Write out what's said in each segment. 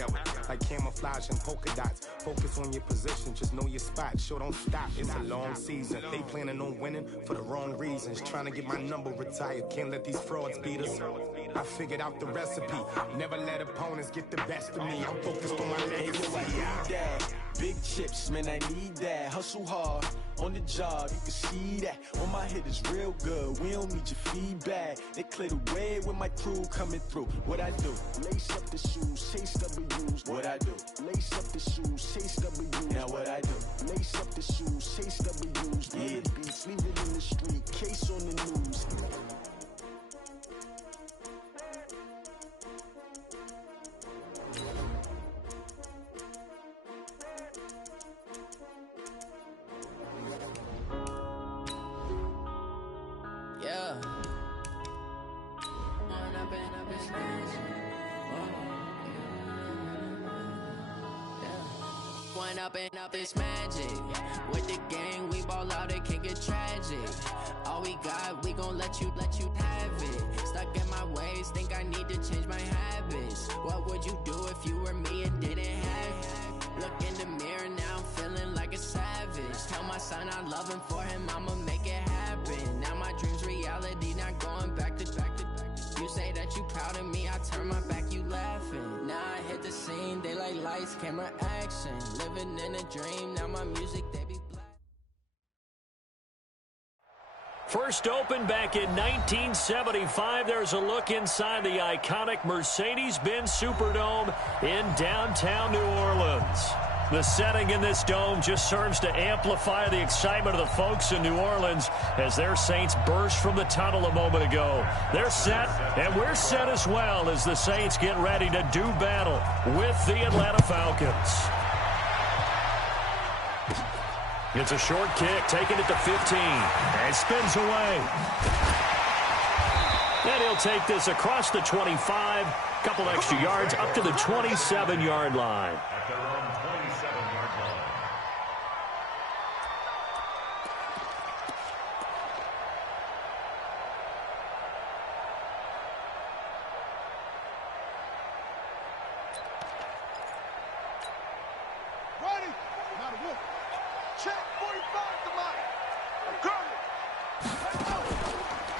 together. Like camouflage and polka dots. Focus on your position, just know your spot. Sure, don't stop, it's a long season. They planning on winning for the wrong reasons. Trying to get my number retired, can't let these frauds beat us. I figured out the recipe, never let opponents get the best of me. I'm focused on my legacy. Big chips, man, I need that. Hustle hard on the job, you can see that. On my head is real good, we don't need your feedback. They clear the way with my crew coming through. What I do? Lace up the shoes, chase W's. What I do? Lace up the shoes, chase W's. Now what I do? Lace up the shoes, chase W's. Yeah. Beats, leave it in the street, case on the news. Up it's magic. With the gang, we ball out, it can get tragic. All we got, we gon' let you have it. Stuck in my ways, think I need to change my habits. What would you do if you were me and didn't have it? Look in the mirror, now I'm feeling like a savage. Tell my son I love him, for him I'ma make it happen. Now my dream's reality, not going back to. You say that you proud of me, I turn my back, you laughing. Now I hit the scene, they like lights, camera, action. Living in a dream, now my music, they be black. First opened back in 1975. There's a look inside the iconic Mercedes-Benz Superdome in downtown New Orleans. The setting in this dome just serves to amplify the excitement of the folks in New Orleans as their Saints burst from the tunnel a moment ago. They're set, and we're set as well as the Saints get ready to do battle with the Atlanta Falcons. It's a short kick, taking it to 15, and spins away. And he'll take this across the 25, couple extra yards up to the 27-yard line.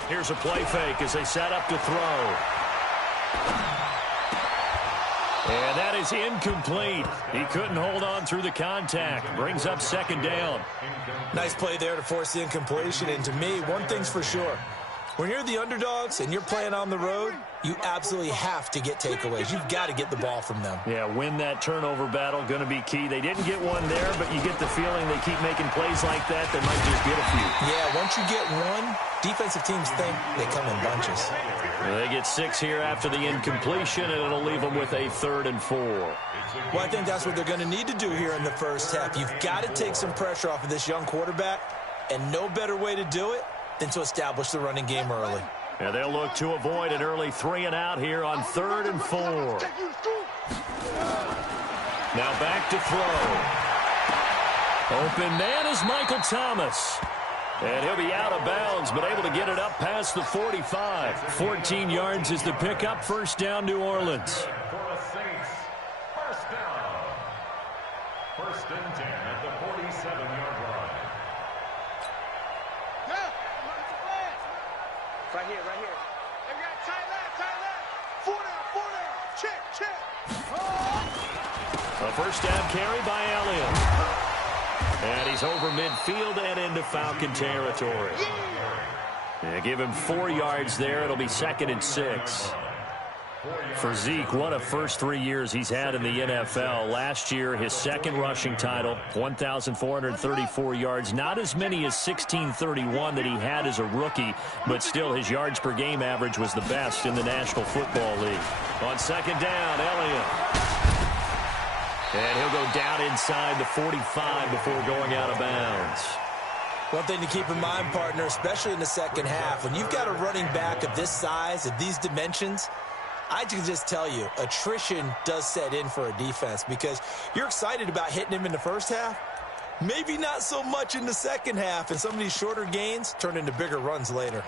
Here's a play fake as they set up to throw. And that is incomplete. He couldn't hold on through the contact. Brings up second down. Nice play there to force the incompletion. And to me, one thing's for sure. When you're the underdogs and you're playing on the road, you absolutely have to get takeaways. You've got to get the ball from them. Yeah, win that turnover battle, going to be key. They didn't get one there, but you get the feeling they keep making plays like that, they might just get a few. Yeah, once you get one, defensive teams think they come in bunches. Well, they get 6 here after the incompletion, and it'll leave them with a 3rd and 4. Well, I think that's what they're going to need to do here in the first half. You've got to take some pressure off of this young quarterback, and no better way to do it than to establish the running game early. And they'll look to avoid an early 3 and out here on 3rd and 4. Now back to throw. Open man is Michael Thomas. And he'll be out of bounds, but able to get it up past the 45. 14 yards is the pickup. First down, New Orleans. For the Saints, first down. 1st and 10 at the 47-yard line. Right here. They got tight left. 4 down. Check. A first down carry by Elliott. And he's over midfield and into Falcon territory. Yeah, give him 4 yards there. It'll be 2nd and 6. For Zeke, what a first 3 years he's had in the NFL. Last year, his 2nd rushing title, 1,434 yards. Not as many as 1,631 that he had as a rookie, but still his yards per game average was the best in the National Football League. On 2nd down, Elliott. And he'll go down inside the 45 before going out of bounds. One thing to keep in mind, partner, especially in the second half, when you've got a running back of this size, of these dimensions, I can just tell you, attrition does set in for a defense because you're excited about hitting him in the first half. Maybe not so much in the second half, and some of these shorter gains turn into bigger runs later.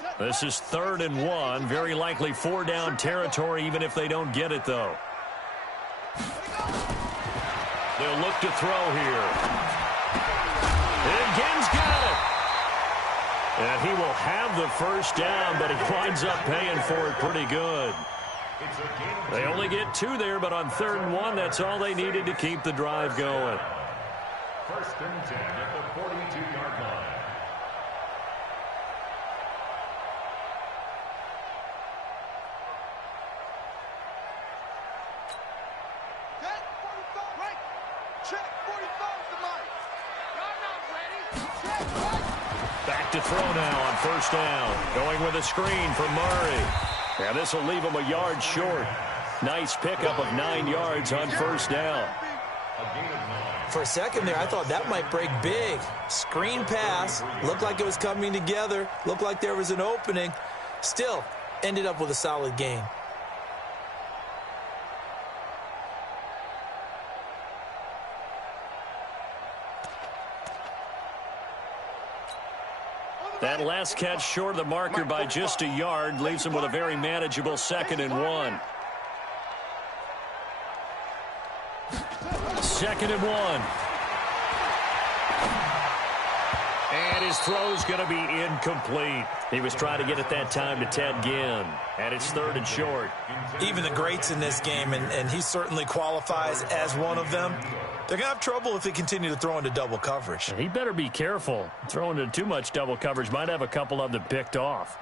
Set. This is 3rd and 1. Very likely 4-down territory, even if they don't get it, though. They'll look to throw here. And Ginn's got it. And he will have the first down, but he winds up paying for it pretty good. They only get 2 there, but on 3rd and 1, that's all they needed to keep the drive going. 1st and 10 at the 42-yard line. Back to throw now on 1st down. Going with a screen for Murray. Yeah, this will leave him a yard short. Nice pickup of 9 yards on 1st down. For a second there, I thought that might break big. Screen pass. Looked like it was coming together. Looked like there was an opening. Still, ended up with a solid gain. That last catch short of the marker by just a yard leaves him with a very manageable 2nd and 1. 2nd and 1. And his throw's going to be incomplete. He was trying to get it that time to Ted Ginn. And it's 3rd and short. Even the greats in this game, and he certainly qualifies as one of them, they're going to have trouble if they continue to throw into double coverage. He better be careful. Throwing into too much double coverage might have a couple of them picked off.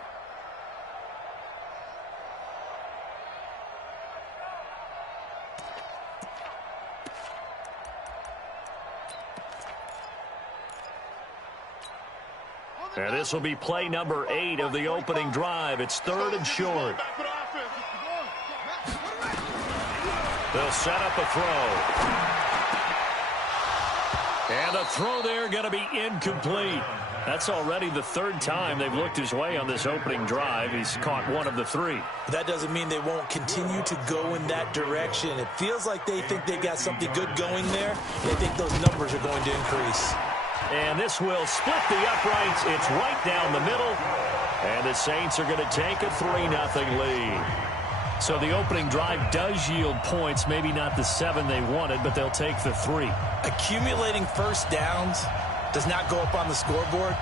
And this will be play number 8 of the opening drive. It's 3rd and short. They'll set up a throw. And a throw there going to be incomplete. That's already the 3rd time they've looked his way on this opening drive. He's caught 1 of the 3. That doesn't mean they won't continue to go in that direction. It feels like they think they got something good going there. They think those numbers are going to increase. And this will split the uprights. It's right down the middle. And the Saints are going to take a 3-0 lead. So the opening drive does yield points. Maybe not the 7 they wanted, but they'll take the 3. Accumulating first downs does not go up on the scoreboard,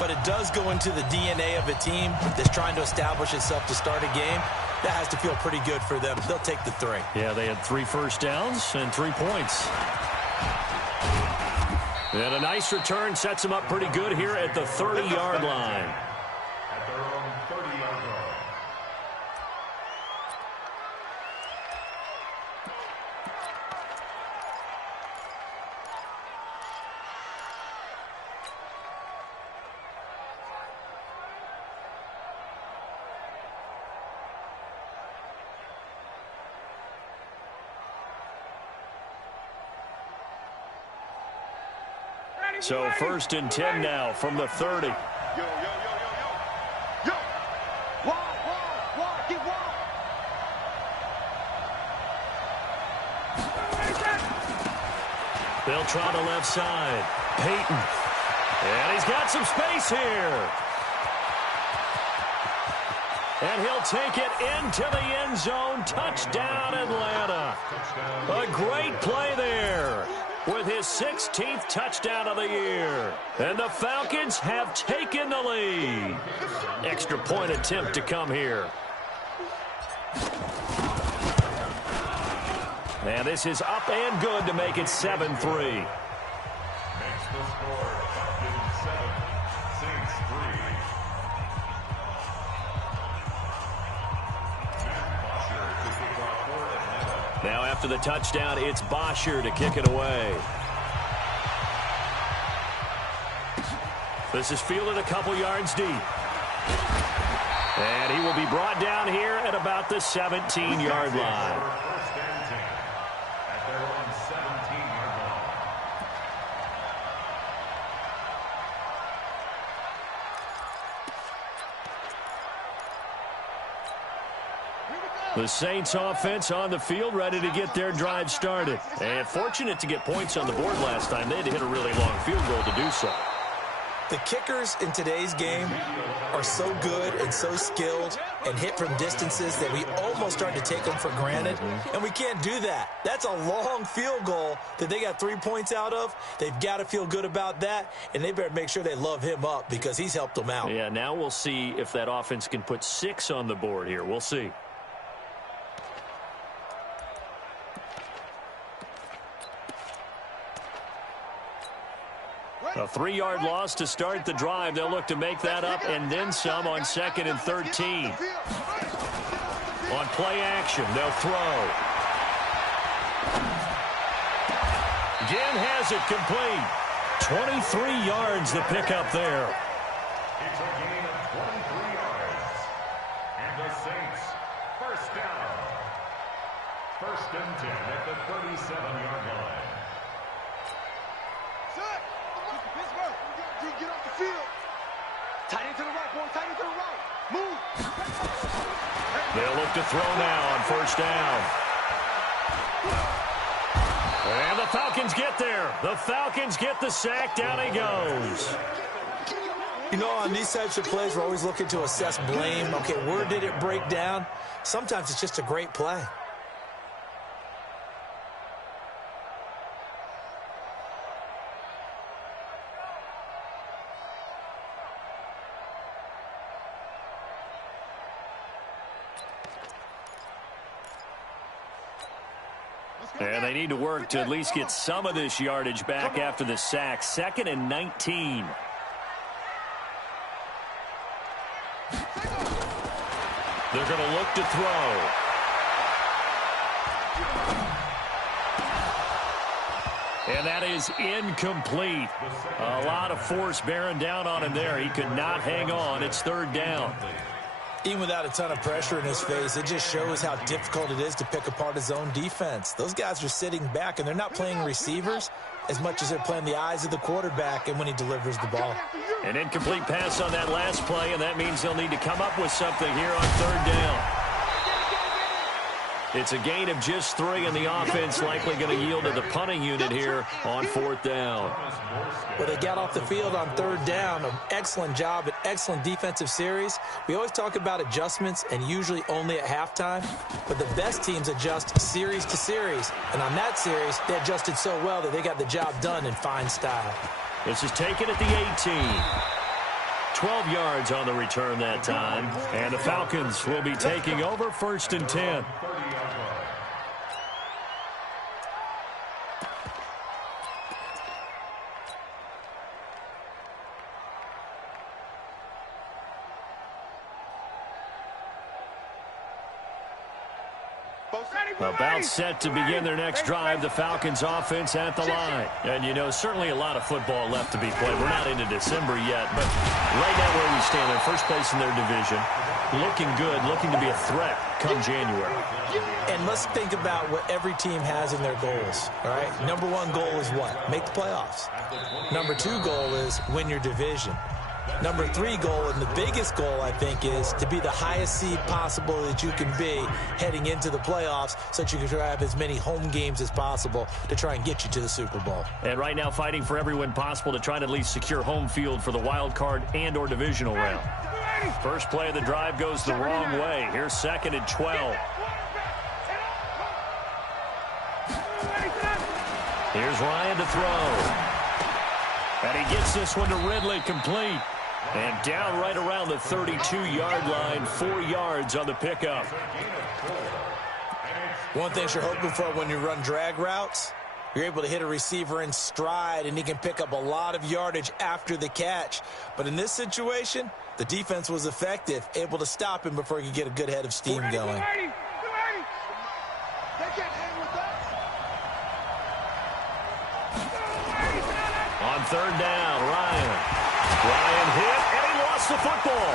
but it does go into the DNA of a team that's trying to establish itself to start a game. That has to feel pretty good for them. They'll take the 3. Yeah, they had 3 first downs and 3 points. And a nice return sets them up pretty good here at the 30-yard line. At their own 30-yard line. So 1st and 10 now from the 30. Yo. Wall, get wall. They'll try the left side. Peyton. And he's got some space here. And he'll take it into the end zone. Touchdown, Atlanta. A great play there with his 16th touchdown of the year. And the Falcons have taken the lead. Extra point attempt to come here. And this is up and good to make it 7-3. Makes the score Falcons 7, Saints 3. Now after the touchdown, it's Bosher to kick it away. This is fielded a couple yards deep. And he will be brought down here at about the 17-yard line. First and 10 at their own 17-yard line. The Saints offense on the field, ready to get their drive started. And fortunate to get points on the board last time. They had to hit a really long field goal to do so. The kickers in today's game are so good and so skilled and hit from distances that we almost start to take them for granted, and we can't do that. That's a long field goal that they got 3 points out of. They've got to feel good about that, and they better make sure they love him up because he's helped them out. Yeah, now we'll see if that offense can put 6 on the board here. We'll see. A 3-yard loss to start the drive. They'll look to make that up and then some on 2nd and 13. On play action, they'll throw. Again has it complete. 23 yards the pickup there. It's a gain of 23 yards. And the Saints, first down. 1st and 10 at the 37-yard line. Get off the field. Tight end to the right, boy. Tight end to the right. Move. They'll look to throw now on 1st down. And the Falcons get there. The Falcons get the sack. Down he goes. You know, on these types of plays, we're always looking to assess blame. Okay, where did it break down? Sometimes it's just a great play. And they need to work to at least get some of this yardage back after the sack. 2nd and 19. They're going to look to throw. And that is incomplete. A lot of force bearing down on him there. He could not hang on. It's 3rd down. Even without a ton of pressure in his face, it just shows how difficult it is to pick apart his own defense. Those guys are sitting back, and they're not playing receivers as much as they're playing the eyes of the quarterback and when he delivers the ball. An incomplete pass on that last play, and that means they'll need to come up with something here on 3rd down. It's a gain of just 3, and the offense likely going to yield to the punting unit here on 4th down. Well, they got off the field on 3rd down. An excellent job, an excellent defensive series. We always talk about adjustments, and usually only at halftime. But the best teams adjust series to series. And on that series, they adjusted so well that they got the job done in fine style. This is taken at the 18. 12 yards on the return that time. And the Falcons will be taking over 1st and 10. About set to begin their next drive, the Falcons offense at the line. And, you know, certainly a lot of football left to be played. We're not into December yet, but right now where we stand, they're first place in their division, looking good, looking to be a threat come January. And let's think about what every team has in their goals, all right? Number 1 goal is what? Make the playoffs. Number 2 goal is win your division. Number 3 goal, and the biggest goal, I think, is to be the highest seed possible that you can be heading into the playoffs so that you can try to have as many home games as possible to try and get you to the Super Bowl. And right now fighting for every win possible to try and at least secure home field for the wild card and or divisional round. First play of the drive goes the wrong way. Here's 2nd and 12. Here's Ryan to throw. And he gets this one to Ridley, complete. And down right around the 32-yard line, 4 yards on the pickup. One thing you're hoping for when you run drag routes, you're able to hit a receiver in stride, and he can pick up a lot of yardage after the catch. But in this situation, the defense was effective, able to stop him before he could get a good head of steam going. On 3rd down, Ryan hit, and he lost the football.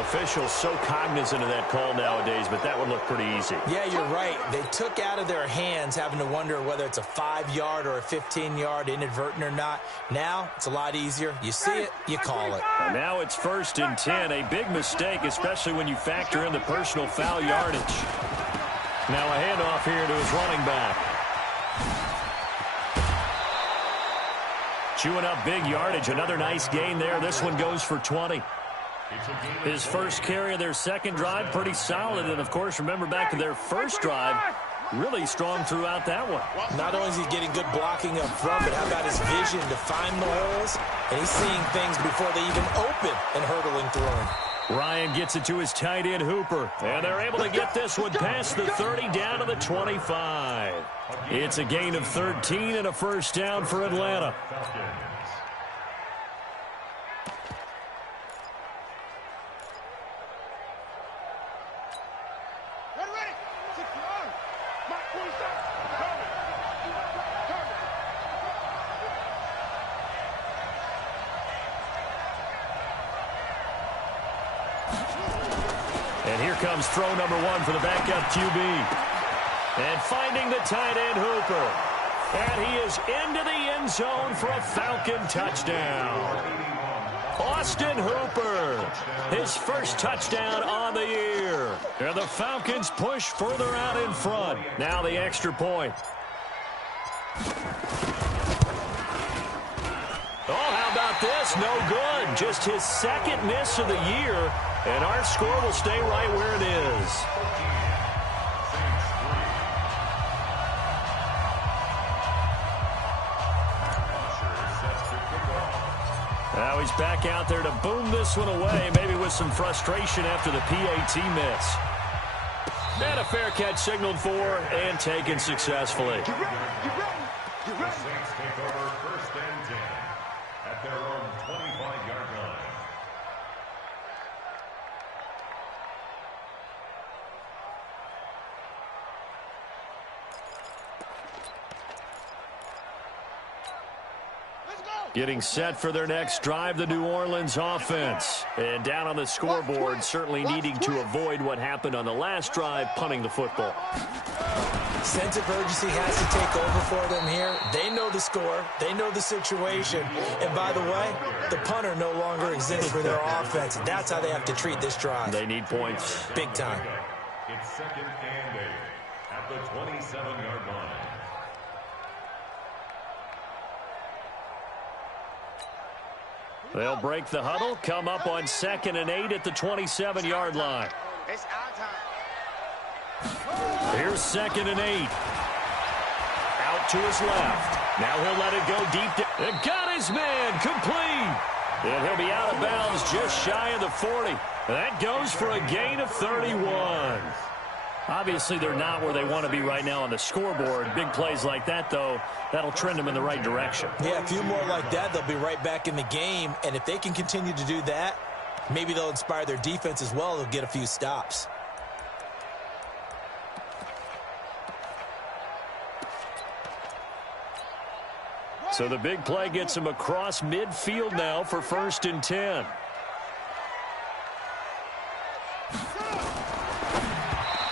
Officials so cognizant of that call nowadays, but that would look pretty easy. Yeah, you're right. They took out of their hands having to wonder whether it's a 5-yard or a 15-yard, inadvertent or not. Now, it's a lot easier. You see it, you call it. And now it's 1st and 10. A big mistake, especially when you factor in the personal foul yardage. Now a handoff here to his running back. Chewing up big yardage. Another nice gain there. This one goes for 20. His first carry of their second drive, pretty solid. And, of course, remember back to their first drive, really strong throughout that one. Not only is he getting good blocking up front, but how about his vision to find the holes? And he's seeing things before they even open and hurtling through him. Ryan gets it to his tight end, Hooper. And they're able to get this one past the 30 down to the 25. It's a gain of 13 and a first down for Atlanta. And here comes throw number one for the backup QB. And finding the tight end, Hooper. And he is into the end zone for a Falcon touchdown. Austin Hooper, his first touchdown on the year. And the Falcons push further out in front. Now the extra point. Oh, how about this? No good. Just his second miss of the year. And our score will stay right where it is. Now he's back out there to boom this one away, maybe with some frustration after the PAT miss. And a fair catch signaled for and taken successfully. The Saints take over first and 10 at their own 25-yard line. Getting set for their next drive, the New Orleans offense. And down on the scoreboard, certainly needing to avoid what happened on the last drive, punting the football. Sense of urgency has to take over for them here. They know the score. They know the situation. And by the way, the punter no longer exists for their offense. That's how they have to treat this drive. They need points. Big time. It's second and 8 at the 27-yard line. They'll break the huddle, come up on second and 8 at the 27-yard line. It's our time. Here's second and 8. Out to his left. Now he'll let it go deep. And got his man complete. And he'll be out of bounds just shy of the 40. That goes for a gain of 31. Obviously, they're not where they want to be right now on the scoreboard. Big plays like that, though, that'll trend them in the right direction. Yeah, a few more like that, they'll be right back in the game. And if they can continue to do that, maybe they'll inspire their defense as well. They'll get a few stops. So the big play gets him across midfield now for first and 10.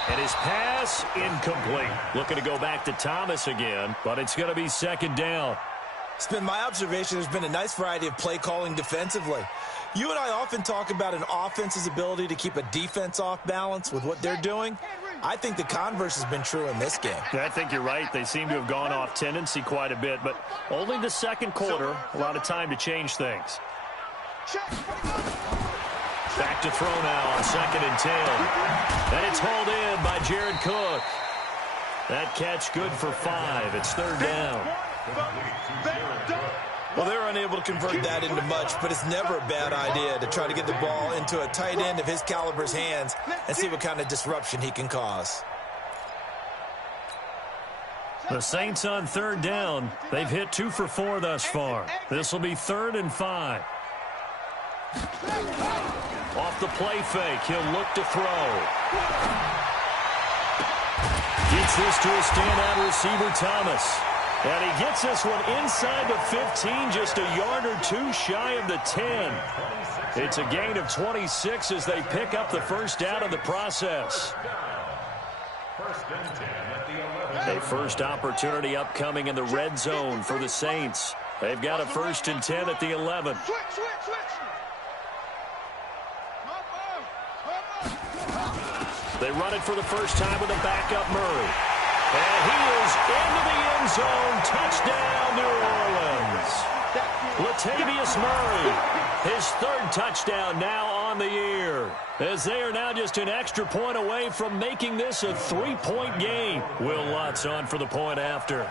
And his pass incomplete. Looking to go back to Thomas again, but it's going to be second down. It's been my observation there's been a nice variety of play calling defensively. You and I often talk about an offense's ability to keep a defense off balance with what they're doing. I think the converse has been true in this game. I think you're right. They seem to have gone off tendency quite a bit, but only the second quarter, a lot of time to change things. Back to throw now on second and 10. And it's hauled in by Jared Cook. That catch good for 5. It's third down. Well, they're unable to convert that into much, but it's never a bad idea to try to get the ball into a tight end of his caliber's hands and see what kind of disruption he can cause. The Saints on third down. They've hit 2 for 4 thus far. This will be 3rd and 5. Off the play fake, he'll look to throw. Gets this to a standout receiver, Thomas. And he gets this one inside the 15, just a yard or 2 shy of the 10. It's a gain of 26 as they pick up the first down in the process. A first opportunity upcoming in the red zone for the Saints. They've got a 1st and 10 at the 11. They run it for the first time with a backup Murray. And he is into the end zone. Touchdown, New Orleans. Latavius Murray, his third touchdown now on the year, as they are now just an extra point away from making this a 3-point game. Will Lutz on for the point after.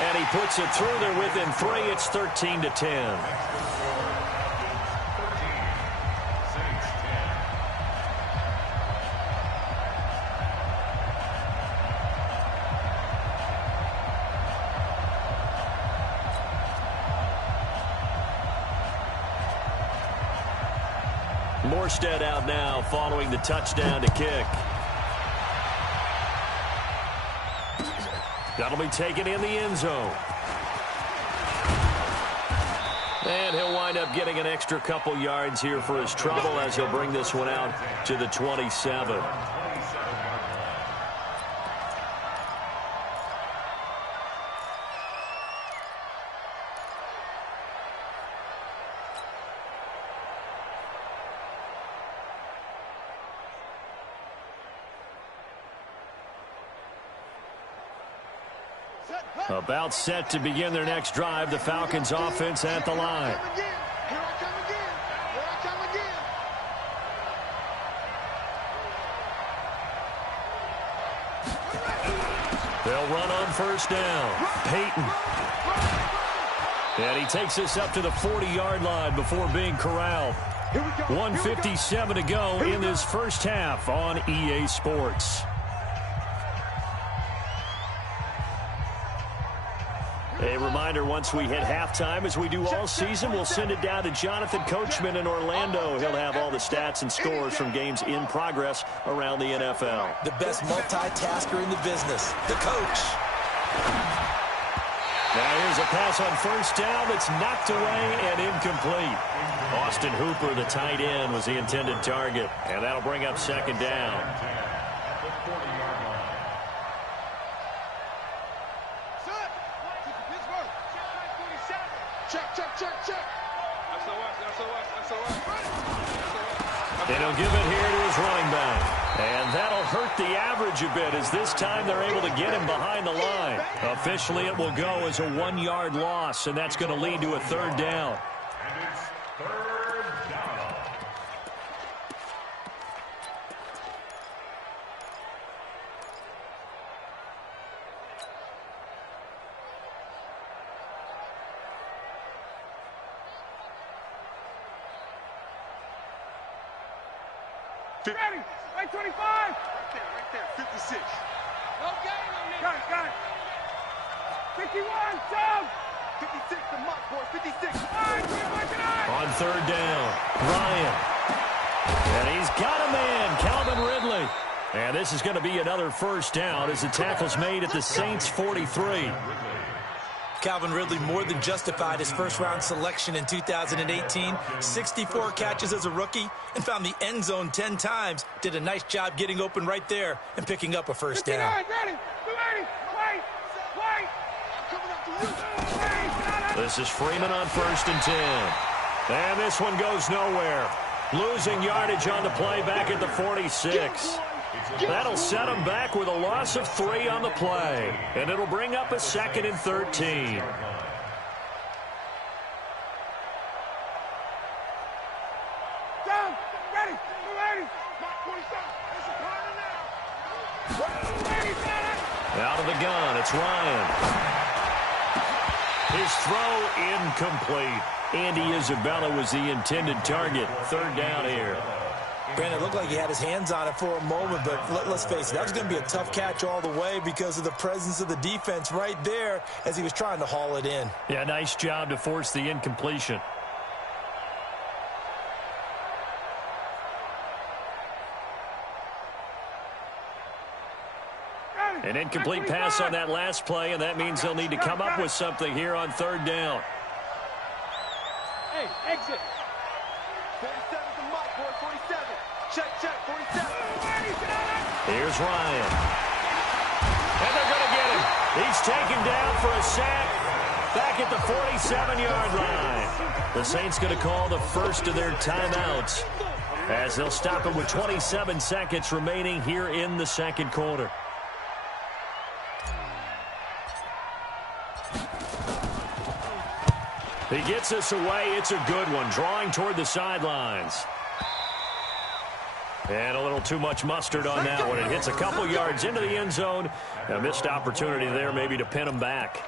And he puts it through there within 3. It's 13-10. Morstead out now following the touchdown to kick. That'll be taken in the end zone. And he'll wind up getting an extra couple yards here for his trouble as he'll bring this one out to the 27. About set to begin their next drive. The Falcons offense at the line. They'll run on first down. Peyton. And he takes this up to the 40-yard line before being corralled. 1:57 to go in this first half on EA Sports. A reminder, once we hit halftime, as we do all season, we'll send it down to Jonathan Coachman in Orlando. He'll have all the stats and scores from games in progress around the NFL. The best multitasker in the business, the coach. Now here's a pass on first down that's knocked away and incomplete. Austin Hooper, the tight end, was the intended target, and that'll bring up second down. And he'll give it here to his running back. And that'll hurt the average a bit, as this time they're able to get him behind the line. Officially, it will go as a 1-yard loss, and that's going to lead to a third down. And it's third down. Ready, right 25. Right there, 56. No gain on me. Got it. 51, Tom. 56, the muck, boy, 56. On third down, Ryan. And he's got a man, Calvin Ridley. And this is going to be another first down as the tackle's made at the Saints' 43. Calvin Ridley more than justified his first-round selection in 2018. 64 catches as a rookie and found the end zone 10 times. Did a nice job getting open right there and picking up a first down. This is Freeman on 1st and 10. And this one goes nowhere. Losing yardage on the play back at the 46. That'll set him back with a loss of 3 on the play. And it'll bring up a 2nd and 13. Out of the gun, it's Ryan. His throw incomplete. Andy Isabella was the intended target. Third down here. Brandon, it looked like he had his hands on it for a moment, but let's face it, that was going to be a tough catch all the way because of the presence of the defense right there as he was trying to haul it in. Yeah, nice job to force the incompletion. An incomplete pass on that last play, and that means they'll need to come up with something here on third down. Hey, exit. 47 the muck, boy, 47. Check, 47. Here's Ryan. And they're going to get him. He's taken down for a sack back at the 47-yard line. The Saints going to call the first of their timeouts as they'll stop him with 27 seconds remaining here in the second quarter. He gets us away. It's a good one, drawing toward the sidelines. And a little too much mustard on that one. It hits a couple yards into the end zone. A missed opportunity there maybe to pin him back.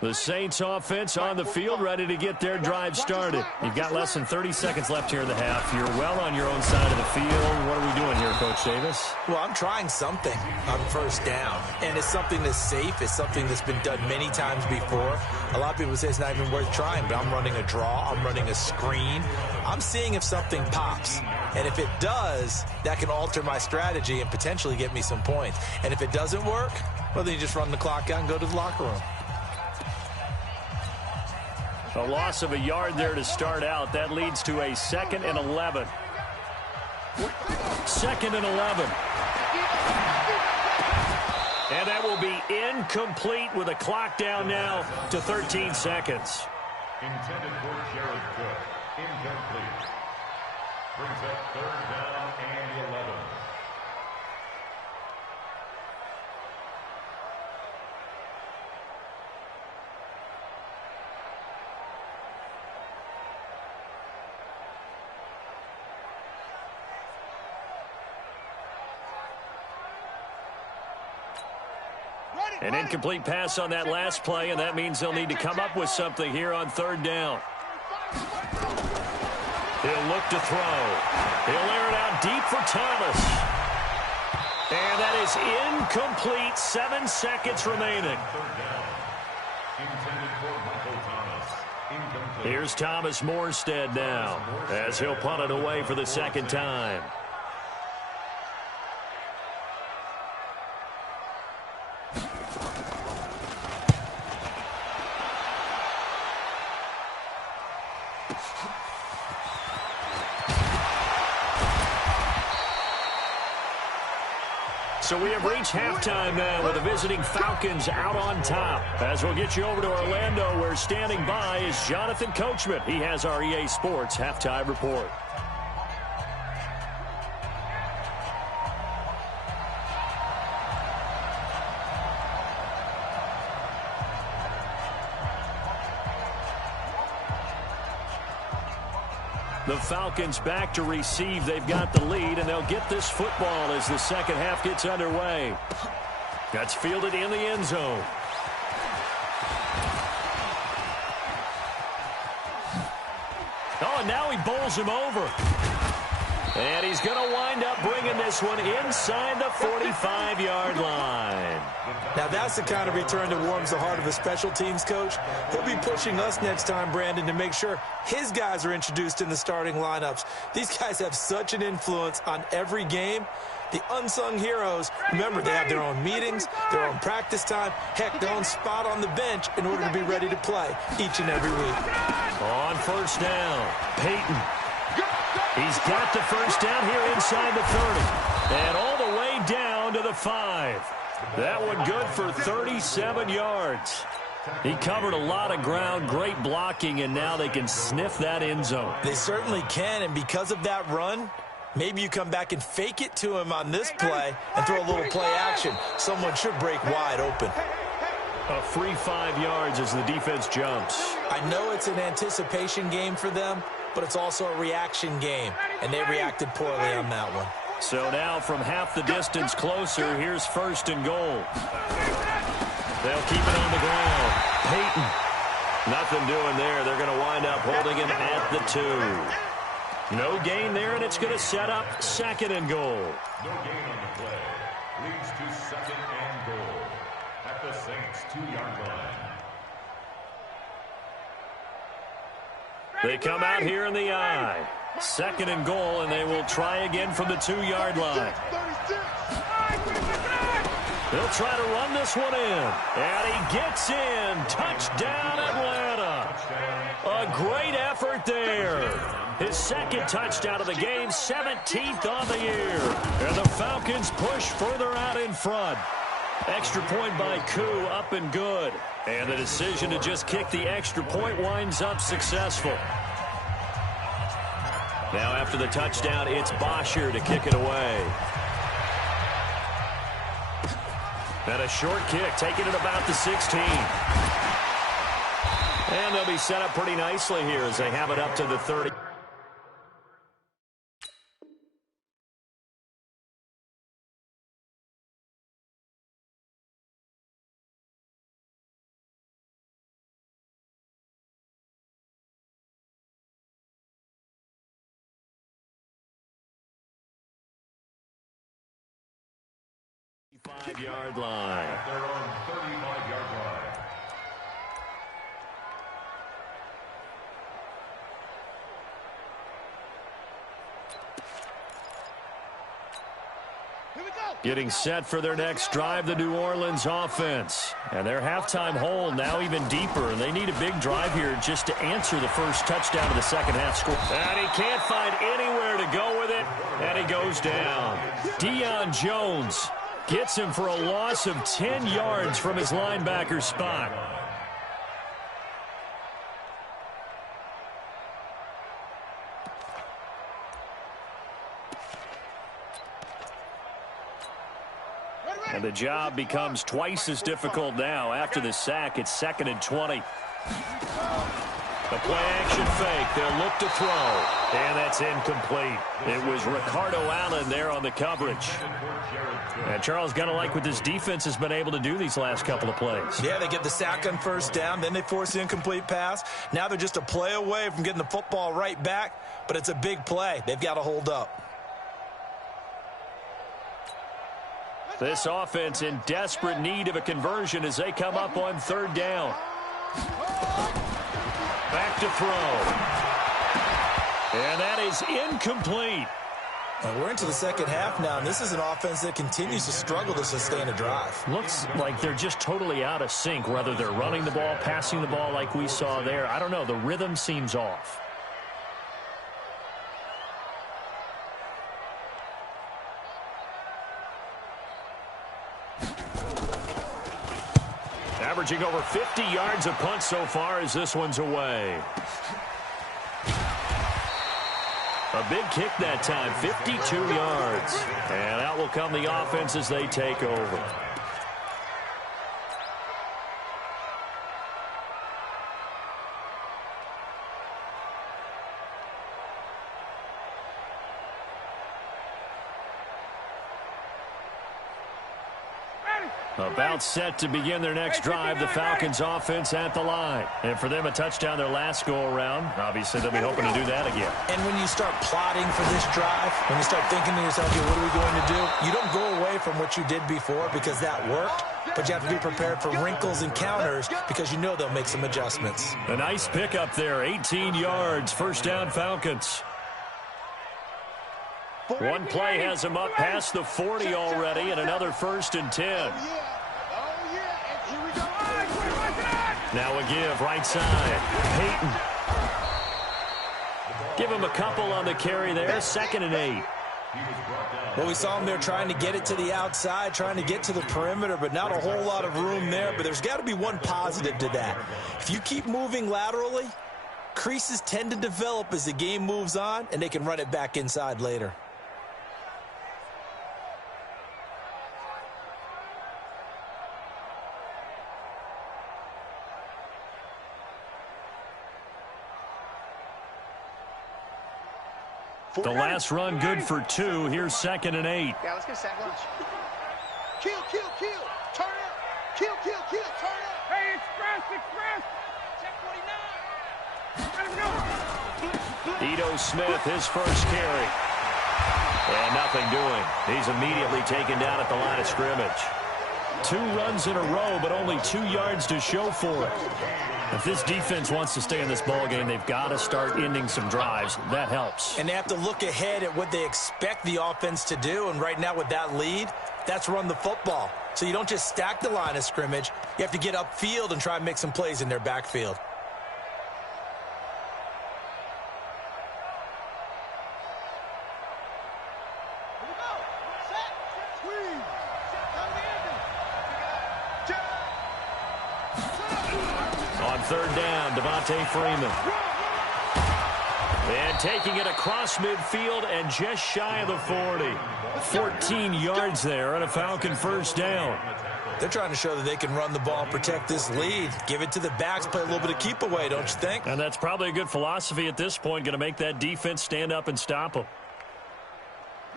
The Saints offense on the field, ready to get their drive started. You've got less than 30 seconds left here in the half. You're well on your own side of the field. What are we doing here, Coach Davis? Well, I'm trying something on first down, and it's something that's safe. It's something that's been done many times before. A lot of people say it's not even worth trying, but I'm running a draw. I'm running a screen. I'm seeing if something pops. And if it does, that can alter my strategy and potentially get me some points. And if it doesn't work, well, then you just run the clock out and go to the locker room. A loss of a yard there to start out. That leads to a 2nd and 11. 2nd and 11. And that will be incomplete with a clock down now to 13 seconds. Intended for Jared Cook. Incomplete. Brings up 3rd down and 11. An incomplete pass on that last play, and that means they'll need to come up with something here on 3rd down. He'll look to throw. He'll air it out deep for Thomas. And that is incomplete. 7 seconds remaining. Here's Thomas Morstead now, as he'll punt it away for the 2nd time. So we have reached halftime now with the visiting Falcons out on top. As we'll get you over to Orlando, where standing by is Jonathan Coachman. He has our EA Sports halftime report. The Falcons back to receive. They've got the lead, and they'll get this football as the 2nd half gets underway. That's fielded in the end zone. Oh, and now he bowls him over. And he's going to wind up bringing this one inside the 45-yard line. Now, that's the kind of return that warms the heart of a special teams coach. He'll be pushing us next time, Brandon, to make sure his guys are introduced in the starting lineups. These guys have such an influence on every game. The unsung heroes, remember, they have their own meetings, their own practice time, heck, their own spot on the bench in order to be ready to play each and every week. On first down, Peyton. He's got the first down here inside the 30. And all the way down to the 5. That one good for 37 yards. He covered a lot of ground, great blocking, and now they can sniff that end zone. They certainly can, and because of that run, maybe you come back and fake it to him on this play and throw a little play action. Someone should break wide open. A free 5 yards as the defense jumps. I know it's an anticipation game for them, but it's also a reaction game, and they reacted poorly on that one. So now from half the distance closer, here's 1st and goal. They'll keep it on the ground. Peyton. Nothing doing there. They're going to wind up holding him at the 2. No gain there, and it's going to set up 2nd and goal. No gain on the play. Leads to 2nd and goal at the Saints' 2-yard line. They come out here in the I. 2nd and goal, and they will try again from the 2-yard line. They'll try to run this one in. And he gets in. Touchdown, Atlanta. A great effort there. His 2nd touchdown of the game, 17th on the year. And the Falcons push further out in front. Extra point by POOH, up and good. And the decision to just kick the extra point winds up successful. Now after the touchdown, it's Bosher to kick it away. And a short kick, taking it about the 16. And they'll be set up pretty nicely here as they have it up to the 30. Five-yard line. At their own 35-yard line. Getting set for their next drive, the New Orleans offense. And their halftime hole now even deeper, and they need a big drive here just to answer the first touchdown of the second half score. And he can't find anywhere to go with it, and he goes down. Deion Jones gets him for a loss of 10 yards from his linebacker spot. And the job becomes twice as difficult now. After the sack, it's 2nd and 20. The play-action fake. They'll look to throw. And that's incomplete. It was Ricardo Allen there on the coverage. And Charles, got to like what this defense has been able to do these last couple of plays. Yeah, they get the sack on first down, then they force the incomplete pass. Now they're just a play away from getting the football right back, but it's a big play. They've got to hold up. This offense in desperate need of a conversion as they come up on 3rd down. Back to throw. And that is incomplete. And we're into the second half now, and this is an offense that continues to struggle to sustain a drive. Looks like they're just totally out of sync, whether they're running the ball, passing the ball like we saw there. I don't know. The rhythm seems off. Averaging over 50 yards a punt so far as this one's away. A big kick that time, 52 yards. And out will come the offense as they take over. About set to begin their next drive, the Falcons offense at the line. And for them, a touchdown their last go-around. Obviously, they'll be hoping to do that again. And when you start plotting for this drive, when you start thinking to yourself, okay, what are we going to do? You don't go away from what you did before because that worked, but you have to be prepared for wrinkles and counters because you know they'll make some adjustments. A nice pickup there, 18 yards, first down Falcons. One play has them up past the 40 already, and another 1st and 10. Now a give, right side. Peyton. Give him a couple on the carry there, 2nd and 8. Well, we saw him there trying to get it to the outside, trying to get to the perimeter, but not a whole lot of room there. But there's got to be one positive to that. If you keep moving laterally, creases tend to develop as the game moves on, and they can run it back inside later. The last run good for 2. Here's 2nd and 8. Yeah, let's get a sack lunch. Kill. Turn up. Kill. Turn up. Hey, express. Check 49. Let him go. Ito Smith, his first carry. And nothing doing. He's immediately taken down at the line of scrimmage. 2 runs in a row, but only 2 yards to show for it. If this defense wants to stay in this ballgame, they've got to start ending some drives. That helps. And they have to look ahead at what they expect the offense to do. And right now with that lead, that's run the football. So you don't just stack the line of scrimmage. You have to get upfield and try and make some plays in their backfield. On 3rd down, Devontae Freeman. And taking it across midfield and just shy of the 40. 14 yards there and a Falcon first down. They're trying to show that they can run the ball and protect this lead. Give it to the backs, play a little bit of keep away, don't you think? And that's probably a good philosophy at this point, going to make that defense stand up and stop them.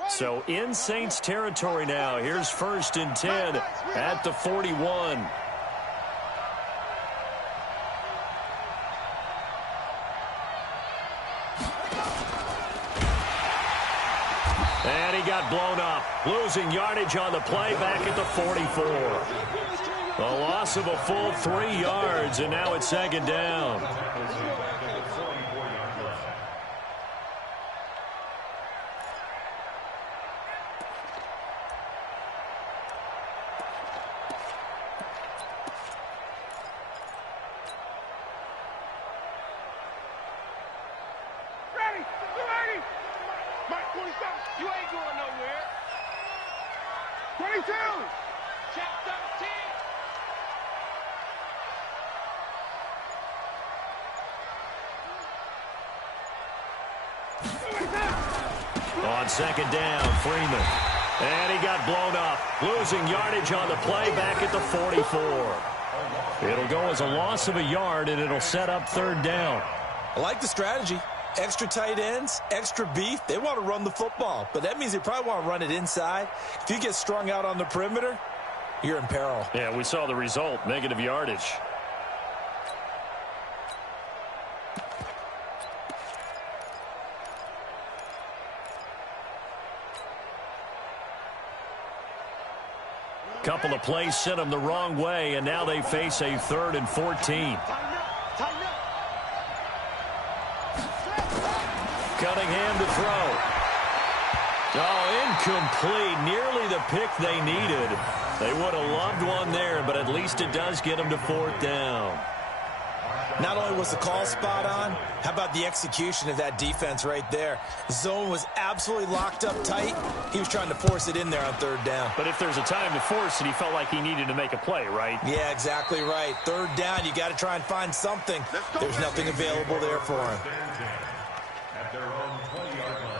So in Saints territory now. Here's 1st and 10 at the 41. And he got blown up, losing yardage on the play back at the 44. A loss of a full 3 yards, and now it's 2nd down. You ain't going nowhere. 22. Check 13. On 2nd down, Freeman. And he got blown up, losing yardage on the play back at the 44. It'll go as a loss of a yard, and it'll set up 3rd down. I like the strategy. Extra tight ends, extra beef. They want to run the football, but that means they probably want to run it inside. If you get strung out on the perimeter, you're in peril. Yeah, we saw the result, negative yardage. Couple of plays sent them the wrong way, and now they face a 3rd and 14. Cunningham to throw. Oh, incomplete. Nearly the pick they needed. They would have loved one there, but at least it does get them to 4th down. Not only was the call spot on, how about the execution of that defense right there? Zone was absolutely locked up tight. He was trying to force it in there on 3rd down. But if there's a time to force it, he felt like he needed to make a play, right? Yeah, exactly right. 3rd down, you got to try and find something. There's nothing available there for him. At their own 20-yard line.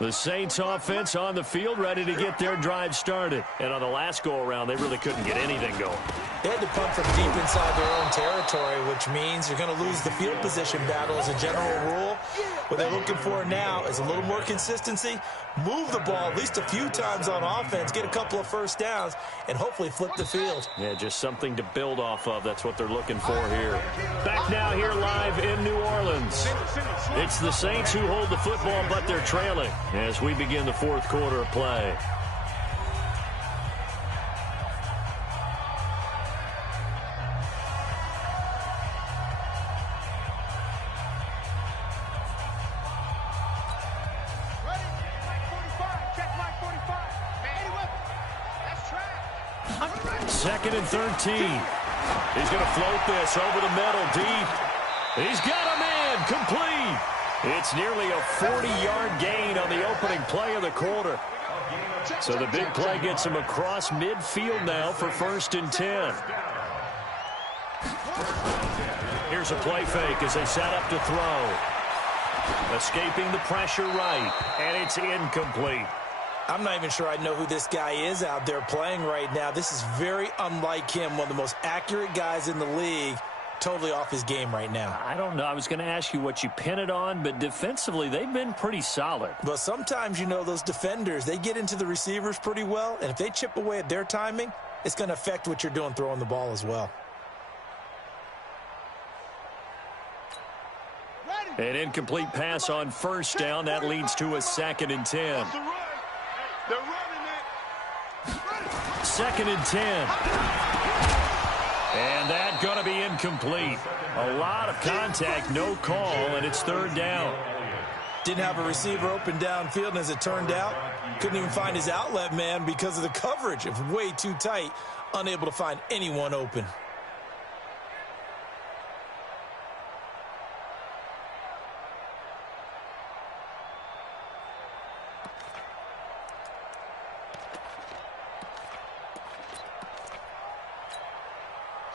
The Saints offense on the field, ready to get their drive started. And on the last go-around, they really couldn't get anything going. They had to punt from deep inside their own territory, which means you're going to lose the field position battle as a general rule. What they're looking for now is a little more consistency, move the ball at least a few times on offense, get a couple of 1st downs, and hopefully flip the field. Yeah, just something to build off of. That's what they're looking for here. Back now here live in New Orleans. It's the Saints who hold the football, but they're trailing as we begin the 4th quarter of play. Second and 13. He's going to float this over the middle deep. He's got a man complete. It's nearly a 40-yard gain on the opening play of the quarter. So the big play gets him across midfield now for 1st and 10. Here's a play fake as they set up to throw. Escaping the pressure right, and it's incomplete. I'm not even sure I know who this guy is out there playing right now. This is very unlike him, one of the most accurate guys in the league. Totally off his game right now. I don't know. I was going to ask you what you pin it on, but defensively, they've been pretty solid. But sometimes, you know, those defenders, they get into the receivers pretty well, and if they chip away at their timing, it's going to affect what you're doing throwing the ball as well. An incomplete pass on 1st down. That leads to a 2nd and 10. 2nd and 10. And that going to be incomplete. A lot of contact, no call, and it's 3rd down. Didn't have a receiver open downfield, and as it turned out, couldn't even find his outlet man because of the coverage. It was way too tight, unable to find anyone open.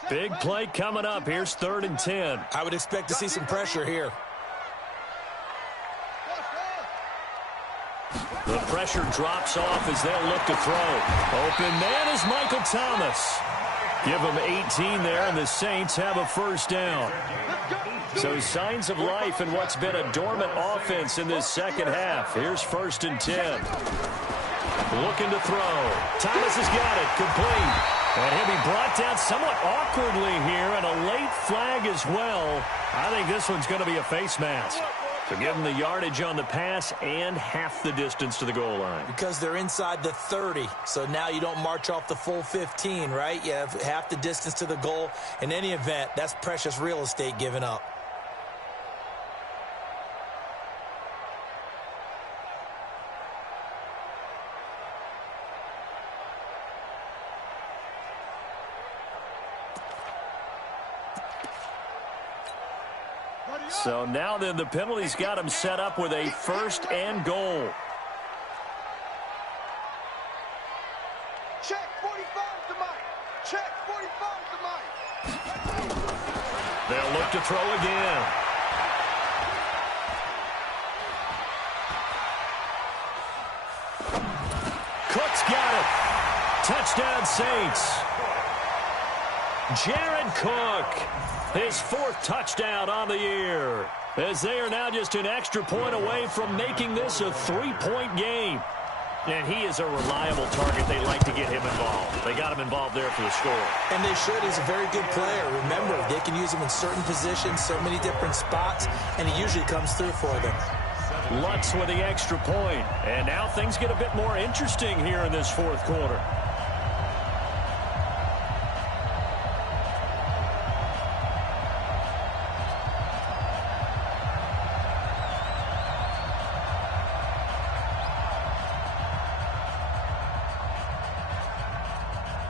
Big play coming up. Here's 3rd and 10. I would expect to see some pressure here. The pressure drops off as they'll look to throw. Open man is Michael Thomas. Give him 18 there, and the Saints have a 1st down. So signs of life in what's been a dormant offense in this second half. Here's 1st and 10. Looking to throw. Thomas has got it. Complete. And he'll be brought down somewhat awkwardly here, and a late flag as well. I think this one's going to be a face mask. So give them the yardage on the pass and half the distance to the goal line. Because they're inside the 30, so now you don't march off the full 15, right? You have half the distance to the goal. In any event, that's precious real estate given up. So now then the penalty's got him set up with a 1st and goal. Check 45 to Mike. Check 45 to Mike. They'll look to throw again. Cook's got it. Touchdown Saints. Jared Cook. His 4th touchdown on the year, as they are now just an extra point away from making this a 3-point game. And he is a reliable target. They like to get him involved. They got him involved there for the score. And they should. He's a very good player. Remember, they can use him in certain positions, so many different spots, and he usually comes through for them. Lutz with the extra point. And now things get a bit more interesting here in this 4th quarter.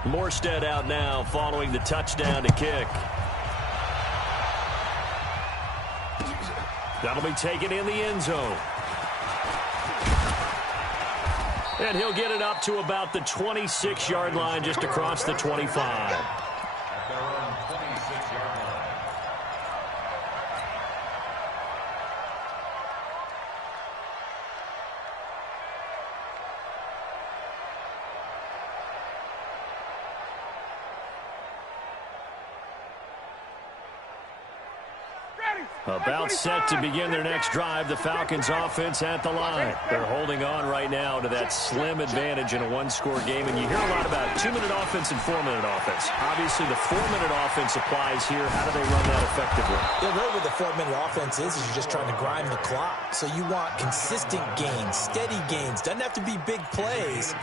Morstead out now following the touchdown to kick. That'll be taken in the end zone. And he'll get it up to about the 26-yard line, just across the 25. At their own 26-yard line. About set to begin their next drive. The Falcons offense at the line. They're holding on right now to that slim advantage in a 1-score game. And you hear a lot about 2-minute offense and 4-minute offense. Obviously, the 4-minute offense applies here. How do they run that effectively? Yeah, really what the 4-minute offense is you're just trying to grind the clock. So you want consistent gains, steady gains. Doesn't have to be big plays,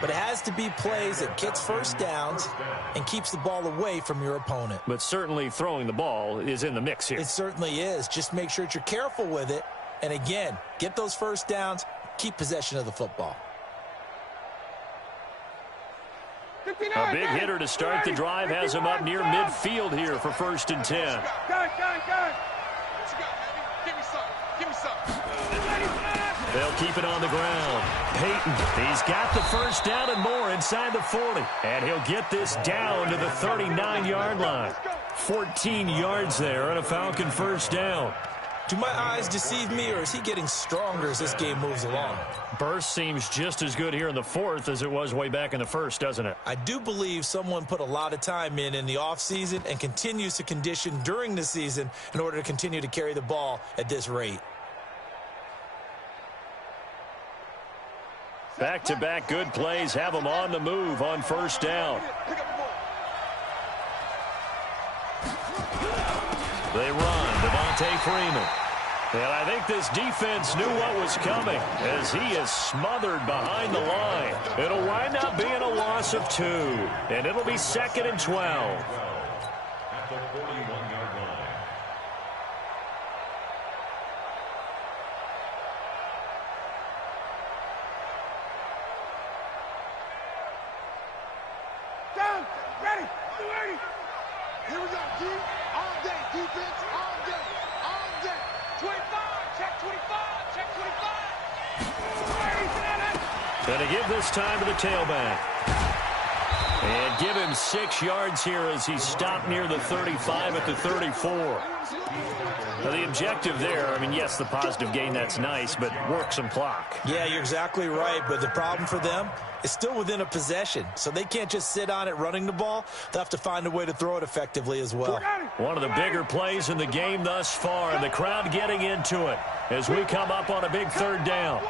but it has to be plays that gets 1st downs and keeps the ball away from your opponent. But certainly throwing the ball is in the mix here. It certainly is. Just make sure that you're careful with it. And again, get those 1st downs, keep possession of the football. A big hitter to start the drive has him up near midfield here for 1st and 10. What you got, baby? Give me some. Give me some. They'll keep it on the ground. Peyton, he's got the 1st down and more inside the 40. And he'll get this down to the 39-yard line. 14 yards there and a Falcon 1st down. Do my eyes deceive me, or is he getting stronger as this game moves along? Burst seems just as good here in the 4th as it was way back in the 1st, doesn't it? I do believe someone put a lot of time in the offseason and continues to condition during the season in order to continue to carry the ball at this rate. Back-to-back good plays have them on the move on 1st down. They run. Devontae Freeman. And I think this defense knew what was coming as he is smothered behind the line. It'll wind up being a loss of 2. And it'll be 2nd and 12. At the 41-yard line. Down. Ready. Ready. Here we go. D. All day. Defense. All day. All day. 25. Check 25. Check 25. Going to give this time to the tailback. And give him 6 yards here as he stopped near the 35 at the 34. Now, the objective there, I mean, yes, the positive gain, that's nice, but work some clock. Yeah, you're exactly right, but the problem for them is still within a possession, so they can't just sit on it running the ball. They'll have to find a way to throw it effectively as well. One of the bigger plays in the game thus far, and the crowd getting into it as we come up on a big 3rd down.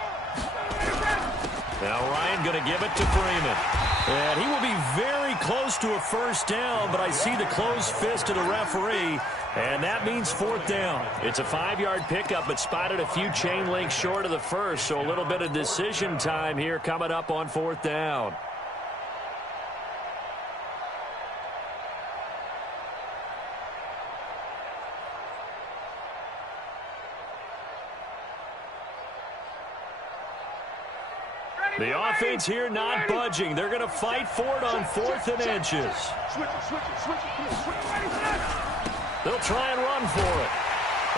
Now Ryan going to give it to Freeman. And he will be very close to a 1st down, but I see the closed fist of the referee, and that means 4th down. It's a 5-yard pickup, but spotted a few chain links short of the 1st, so a little bit of decision time here coming up on 4th down. The offense here not budging. They're going to fight for it on 4th and inches. They'll try and run for it.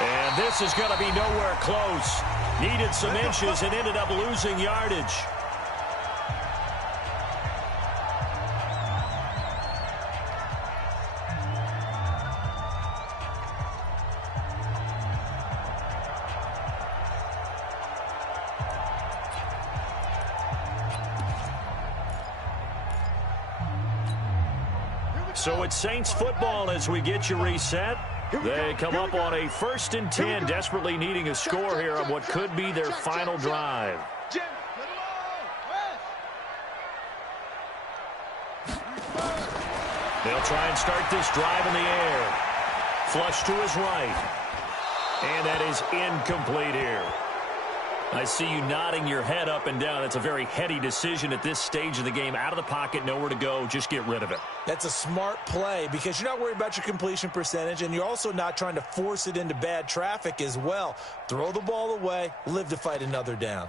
And this is going to be nowhere close. Needed some inches and ended up losing yardage. So it's Saints football as we get you reset. They come up on a 1st and 10, desperately needing a score here on what could be their final drive. They'll try and start this drive in the air. Flush to his right. And that is incomplete here. I see you nodding your head up and down. It's a very heady decision at this stage of the game. Out of the pocket, nowhere to go. Just get rid of it. That's a smart play because you're not worried about your completion percentage, and you're also not trying to force it into bad traffic as well. Throw the ball away, live to fight another down.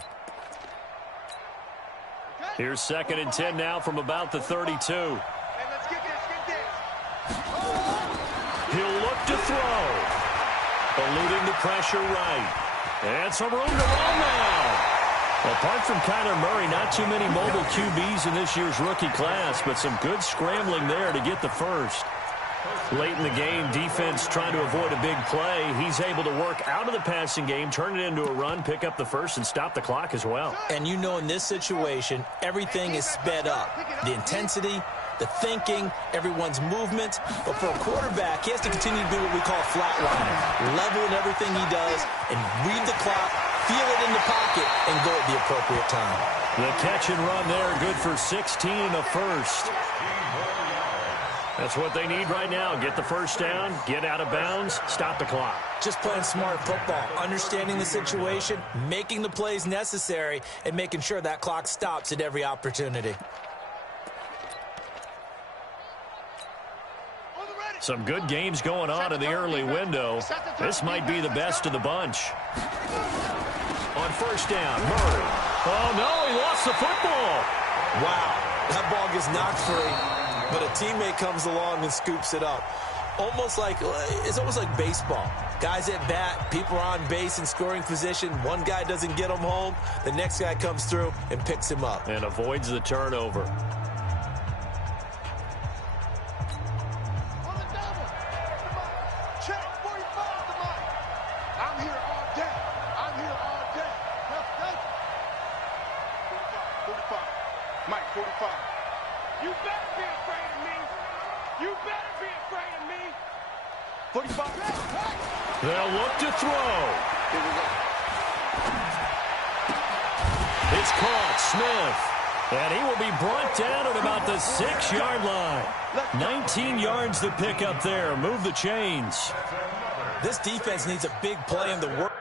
Here's 2nd and 10 now from about the 32. Hey, let's get this. He'll look to throw. Eluding the pressure right. And some room to run now. Apart from Kyler Murray, not too many mobile QBs in this year's rookie class, but some good scrambling there to get the 1st. Late in the game, defense trying to avoid a big play. He's able to work out of the passing game, turn it into a run, pick up the 1st, and stop the clock as well. And you know in this situation, everything is sped up. The intensity, the thinking, everyone's movement. But for a quarterback, he has to continue to do what we call flatliner. Level in everything he does and read the clock, feel it in the pocket, and go at the appropriate time. The catch and run there, good for 16 and a 1st. That's what they need right now. Get the 1st down, get out of bounds, stop the clock. Just playing smart football, understanding the situation, making the plays necessary, and making sure that clock stops at every opportunity. Some good games going on in the early window. This might be the best of the bunch. On 1st down, Murray. Oh, no, he lost the football. Wow, that ball gets knocked free, but a teammate comes along and scoops it up. It's almost like baseball. Guys at bat, people are on base in scoring position. One guy doesn't get him home. The next guy comes through and picks him up. And avoids the turnover. Mike, 45. You better be afraid of me. You better be afraid of me. 45. They'll look to throw. Here we go. It's caught. Smith. And he will be brought down at about the 6-yard line. 19 yards to pick up there. Move the chains. This defense needs a big play in the work.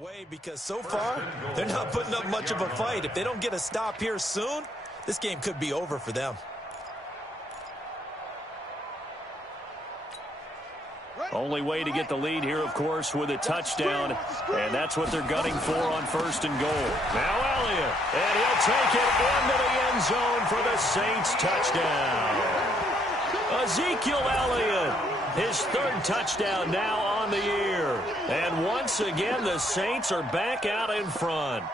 Way because so far they're not putting up much of a fight. If they don't get a stop here soon, this game could be over for them. Only way to get the lead here, of course, with a touchdown, and that's what they're gunning for on 1st and goal. Now Elliott, and he'll take it into the end zone for the Saints touchdown. Ezekiel Elliott, his 3rd touchdown now on the year. And once again, the Saints are back out in front.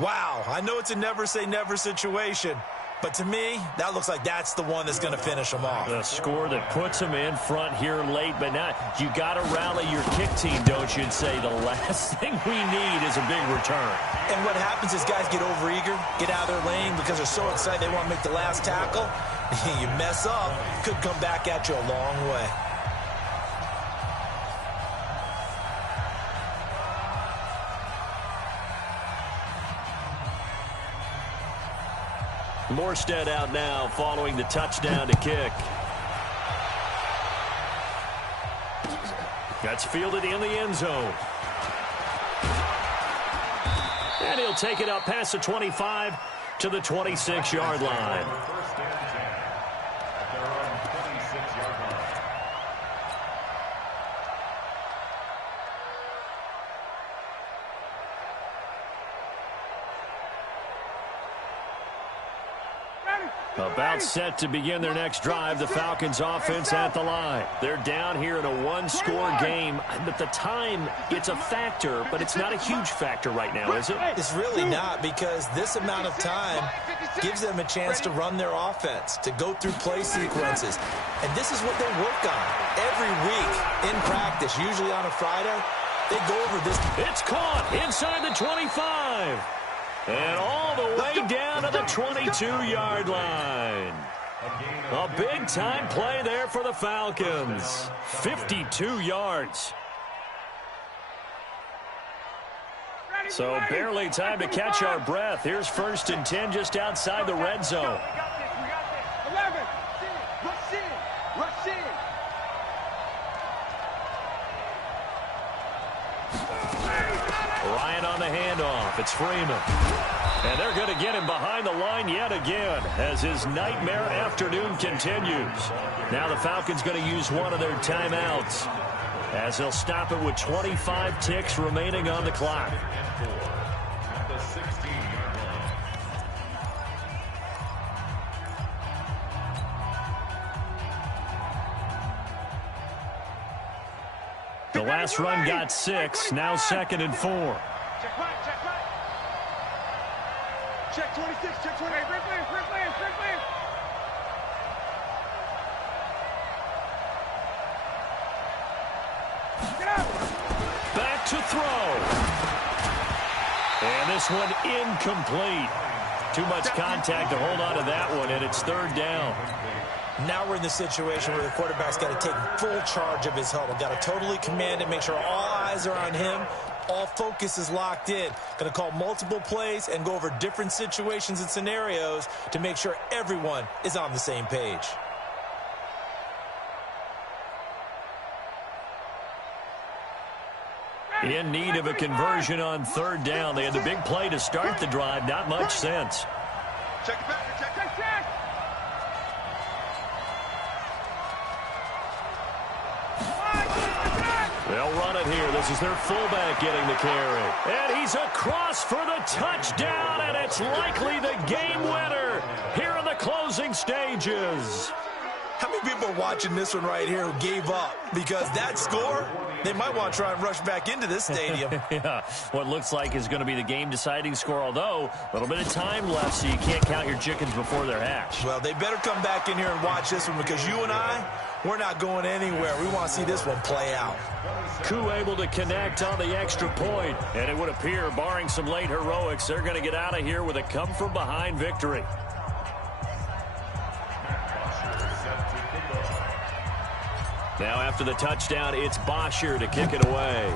Wow, I know it's a never-say-never situation, but to me, that looks like that's the one that's going to finish them off. The score that puts them in front here late, but not. You got to rally your kick team, don't you, and say the last thing we need is a big return. And what happens is guys get overeager, get out of their lane because they're so excited they want to make the last tackle. You mess up, could come back at you a long way. Morstead out now following the touchdown to kick. That's fielded in the end zone. And he'll take it up past the 25 to the 26-yard line. First and 10 at their own 26-yard line. About set to begin their next drive, the Falcons offense at the line. They're down here in a one-score game, but the time, it's a factor, but it's not a huge factor right now, is it? It's really not, because this amount of time gives them a chance to run their offense, to go through play sequences. And this is what they work on every week in practice, usually on a Friday. They go over this. It's caught inside the 25. And all the way down to the 22-yard line. A big-time play there for the Falcons. 52 yards. So barely time to catch our breath. Here's 1st and 10 just outside the red zone. 11. Rush in. Rush in. Ryan on the handoff. It's Freeman. And they're going to get him behind the line yet again as his nightmare afternoon continues. Now the Falcons going to use one of their timeouts as they'll stop it with 25 ticks remaining on the clock. At the 16-yard line. The last run got 6, now 2nd and 4. Check right, check right. Check 26, check 28. Free clear. Get up. Back to throw. And this one incomplete. Too much contact to hold on to that one, and it's 3rd down. Now we're in the situation where the quarterback's got to take full charge of his huddle. Got to totally command it, make sure all eyes are on him. All focus is locked in. Going to call multiple plays and go over different situations and scenarios to make sure everyone is on the same page. In need of a conversion on 3rd down. They had the big play to start the drive. Not much sense. Check it back, check. They'll run it here. This is their fullback getting the carry. And he's across for the touchdown, and it's likely the game winner here in the closing stages. How many people are watching this one right here who gave up? Because that score, they might want to try and rush back into this stadium. Yeah, what looks like is going to be the game-deciding score, although a little bit of time left, so you can't count your chickens before they're hatched. Well, they better come back in here and watch this one, because you and I, we're not going anywhere. We want to see this one play out. Koo able to connect on the extra point, and it would appear, barring some late heroics, they're going to get out of here with a come-from-behind victory. Now after the touchdown, it's Bosher to kick it away.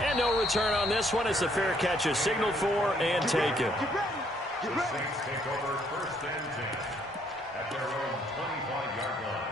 And no return on this one as the fair catch is signaled for and taken. The Saints take over 1st and 10 at their own 25-yard line.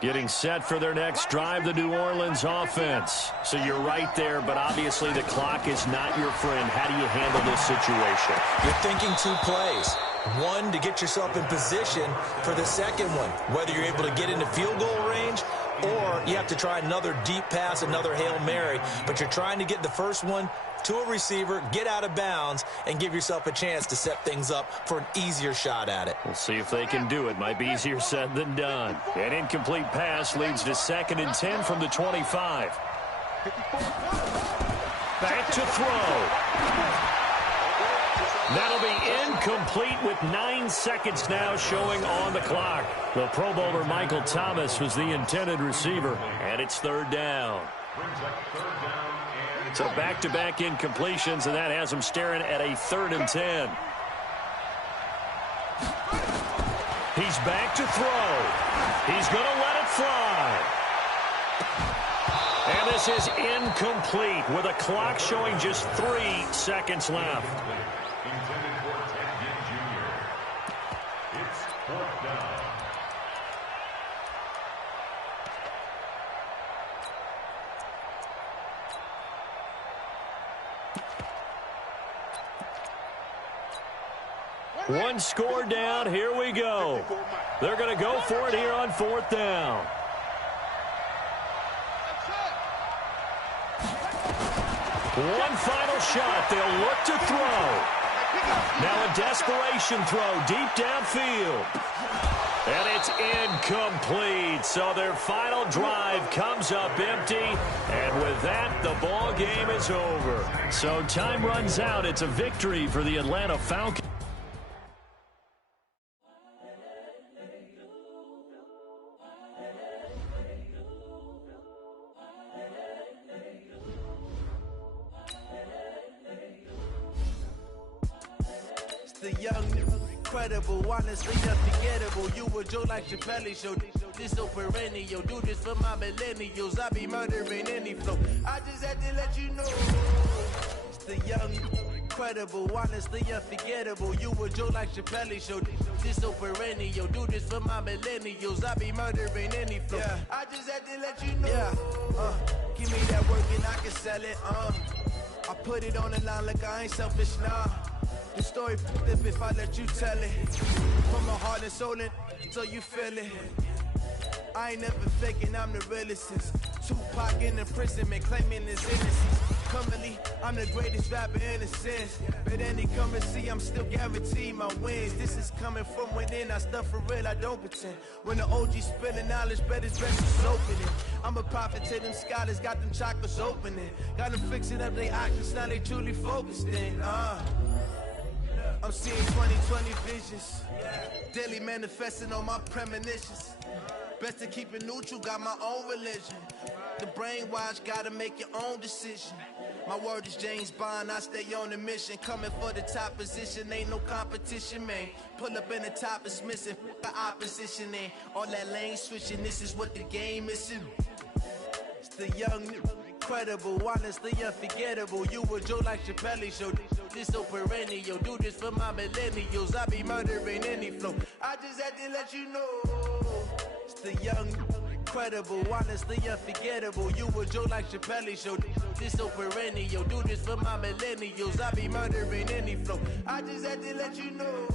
Getting set for their next drive, the New Orleans offense. So you're right there, but obviously the clock is not your friend. How do you handle this situation? You're thinking 2 plays. One, to get yourself in position for the second one, whether you're able to get into field goal range or you have to try another deep pass, another Hail Mary. But you're trying to get the first one to a receiver, get out of bounds, and give yourself a chance to set things up for an easier shot at it. We'll see if they can do it. Might be easier said than done. An incomplete pass leads to 2nd and 10 from the 25. Back to throw. That'll be incomplete with 9 seconds now showing on the clock. The Pro Bowler Michael Thomas was the intended receiver, and it's 3rd down. So back-to-back incompletions, and that has him staring at a 3rd and 10. He's back to throw. He's going to let it fly. And this is incomplete with a clock showing just 3 seconds left. Intended for Ted Ginn Jr. It's 4th down. One score down. Here we go. They're going to go for it here on 4th down. One final shot. They'll look to throw. Now a desperation throw deep downfield. And it's incomplete. So their final drive comes up empty. And with that, the ball game is over. So time runs out. It's a victory for the Atlanta Falcons. The young, incredible, honestly unforgettable. You were Joe like Chappelle show. This so perennial. Do this for my millennials. I be murdering any flow. I just had to let you know. It's the young, incredible, honestly unforgettable. You were Joe like Chappelle show. This so perennial. Do this for my millennials. I be murdering any flow. Yeah. I just had to let you know. Yeah. Give me that work and I can sell it. I put it on the line like I ain't selfish, nah. The story if I let you tell it. From my heart and soul and so you feel it. I ain't never faking, I'm the realest since Tupac in imprisonment, claiming his innocence. Currently, I'm the greatest rapper in a sense. But any currency, I'm still guaranteed my wins. This is coming from within, I stuff for real, I don't pretend. When the OG spilling knowledge, bet his best is opening. I'm a prophet to them scholars, got them chakras opening. Got them fixing up their options, now they truly focused in. I'm seeing 2020 visions, daily manifesting on my premonitions. Best to keep it neutral, got my own religion. The brainwash, gotta make your own decision. My word is James Bond, I stay on the mission. Coming for the top position, ain't no competition, man. Pull up in the top is missing, the opposition ain't. All that lane switching, this is what the game is. It's the young, incredible, honestly unforgettable. You were Joe like Chappelle show. This so perennial. Do this for my millennials. I be murdering any flow. I just had to let you know. It's the young, incredible, honestly unforgettable. You were Joe like Chappelle show. This so perennial. Do this for my millennials. I be murdering any flow. I just had to let you know.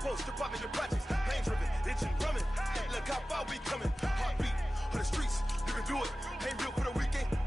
post, strip out in the projects. Pain driven, itching, drumming. Look how far we coming. Heartbeat for the streets, you can do it. Ain't built for the weekend.